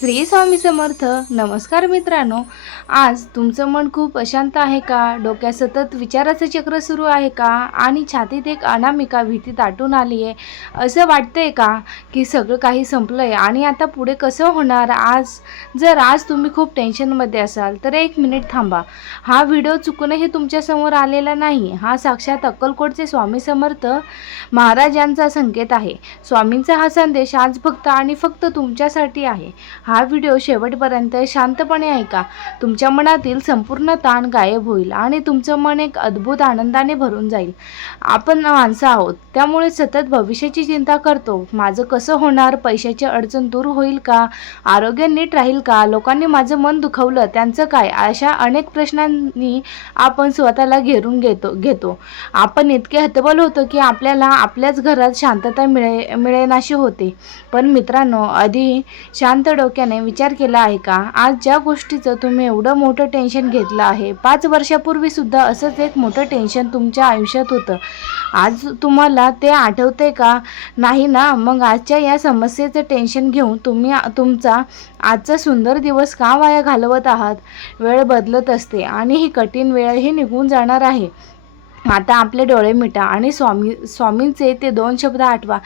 श्री स्वामी समर्थ. नमस्कार मित्रांनो. आज तुमचं मन खूप अशांत आहे का? डोक्यात सतत विचाराचं चक्र सुरू आहे का? आणि छातीत एक अनामिका भीती दाटून आली आहे. असं वाटतंय का की सगळं काही संपलंय आणि आता पुढे कसं होणार? जर तुम्ही खूप टेन्शनमध्ये असाल तर एक मिनिट थांबा. हा व्हिडिओ चुकूनही तुमच्यासमोर आलेला नाही. हा साक्षात अक्कलकोटचे स्वामी समर्थ महाराजांचा संकेत आहे. स्वामींचा हा संदेश आज फक्त आणि फक्त तुमच्यासाठी आहे. हा व्हिडिओ शेवटपर्यंत शांतपणे ऐका. तुमच्या मनातील संपूर्ण ताण गायब होईल आणि तुमचं मन एक अद्भुत आनंदाने भरून जाईल. आपण माणसं आहोत, त्यामुळे सतत भविष्याची चिंता करतो. माझं कसं होणार? पैशाची अडचण दूर होईल का? आरोग्य नीट राहील का? लोकांनी माझं मन दुखवलं, त्यांचं काय? अशा अनेक प्रश्नांनी आपण स्वतःला घेरून घेतो. आपण इतके हतबल होतो की आपल्याला आपल्याच घरात शांतता मिळेनाशी होते. पण मित्रांनो, आधी शांत डोक्याने विचार केला आहे का? आज ज्या गोष्टीचं तुम्ही एवढं मोठं टेन्शन घेतलं आहे, 5 वर्षापूर्वी सुद्धा असंच एक मोठं टेन्शन तुमच्या आयुष्यात होतं. आज तुम्हाला ते आठवते का? नाही ना? मग आजच्या या समस्येचं टेन्शन घेऊन तुम्ही तुमचा आजचा सुंदर दिवस का वाया घालवत आहात? वेळ बदलत असते आणि ही कठीण वेळही निघून जाणार आहे. आता आपले डोळे मिटा आणि स्वामींचे ते 2 शब्द आठवा,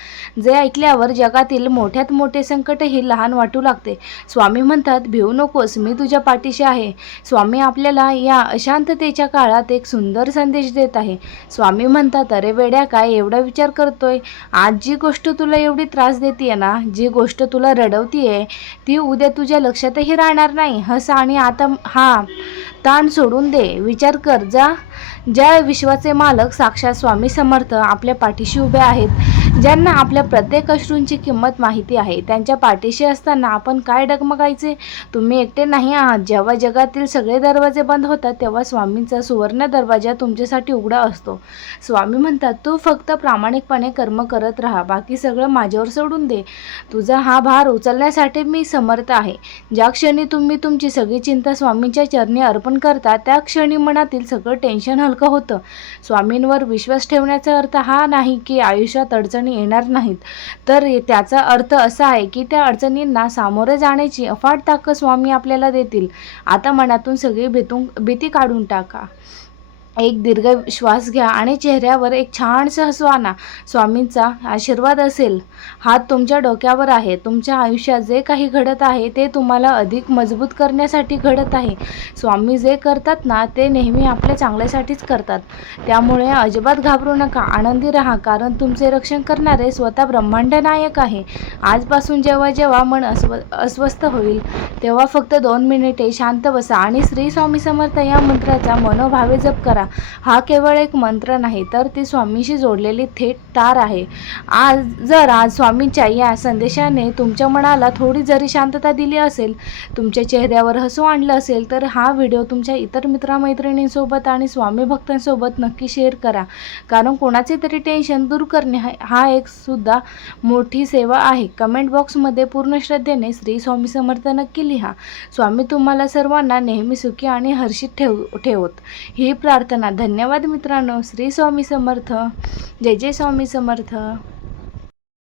जे ऐकल्यावर जगातील मोठ्यात मोठे संकटही लहान वाटू लागते. स्वामी म्हणतात, भिवू नकोस, मी तुझ्या पाठीशी आहे. स्वामी आपल्याला या अशांततेच्या काळात एक सुंदर संदेश देत आहे. स्वामी म्हणतात, अरे वेड्या, काय एवढा विचार करतोय? आज जी गोष्ट तुला एवढी त्रास देते ना, जी गोष्ट तुला रडवतीये, ती उद्या तुझ्या लक्षातही राहणार नाही. हस आणि आता हा ताण सोडून दे. विचार कर, ज्या विश्वाचे मालक साक्षात स्वामी समर्थ आपल्या पाठीशी उभे आहेत, ज्यांना आपल्या प्रत्येक अश्रूंची किंमत माहिती आहे, त्यांच्या पाठीशी असताना आपण काय डगमगायचे? तुम्ही एकटे नाही आहात. जेव्हा जगातील सगळे दरवाजे बंद होतात, तेव्हा स्वामींचा सुवर्ण दरवाजा तुमच्यासाठी उघडा असतो. स्वामी म्हणतात, तू फक्त प्रामाणिकपणे कर्म करत राहा, बाकी सगळं माझ्यावर सोडून दे. तुझा हा भार उचलण्यासाठी मी समर्थ आहे. ज्या क्षणी तुम्ही तुमची सगळी चिंता स्वामींच्या चरणी अर्पण करता, त्या क्षणी मनातील सगळं टेन्शन हलकं होतं. स्वामींवर विश्वास ठेवण्याचा अर्थ हा नाही की आयुष्यात अडचणी येणार नाहीत, तर त्याचा अर्थ असा आहे की त्या अडचणींना सामोरे जाण्याची अफाट ताकद स्वामी आपल्याला देतील. आता मनातून सगळी भीती काढून टाका. एक दीर्घ श्वास घ्या आणि चेहऱ्यावर एक छानसं हसू आणा. स्वामींचा आशीर्वाद असेल, हात तुमच्या डोक्यावर आहे. तुमच्या आयुष्यात जे काही घडत आहे ते तुम्हाला अधिक मजबूत करण्यासाठी घडत आहे. स्वामी जे करतात ना, ते नेहमी आपल्या चांगल्यासाठीच करतात. त्यामुळे अजिबात घाबरू नका, आनंदी राहा, कारण तुमचे रक्षण करणारे स्वतः ब्रह्मांड नायक आहे. आजपासून जेव्हा मन अस्वस्थ होईल, तेव्हा फक्त 2 मिनिटे शांत बसा आणि श्री स्वामी समर्थ या मंत्राचा मनोभावे जप करा. हा केवळ एक मंत्र नाही, तर ती स्वामींशी जोडलेली थेट तार आहे. आज स्वामींच्या या संदेशाने तुमच्या मनाला थोडी जरी शांतता दिली असेल, तुमच्या चेहऱ्यावर हसू आणलं असेल, तर हा व्हिडिओ तुमच्या इतर मित्रमैत्रिणींसोबत आणि स्वामी भक्तांसोबत नक्की शेअर करा. कारण कोणाचे तरी टेन्शन दूर करणे हा एक सुद्धा मोठी सेवा आहे. कमेंट बॉक्समध्ये पूर्ण श्रद्धेने श्री स्वामी समर्थ नक्की लिहा. स्वामी तुम्हाला सर्वांना नेहमी सुखी आणि हर्षित ठेवोत, ही प्रार्थना. धन्यवाद मित्रांनो. श्री स्वामी समर्थ. जय जय स्वामी समर्थ.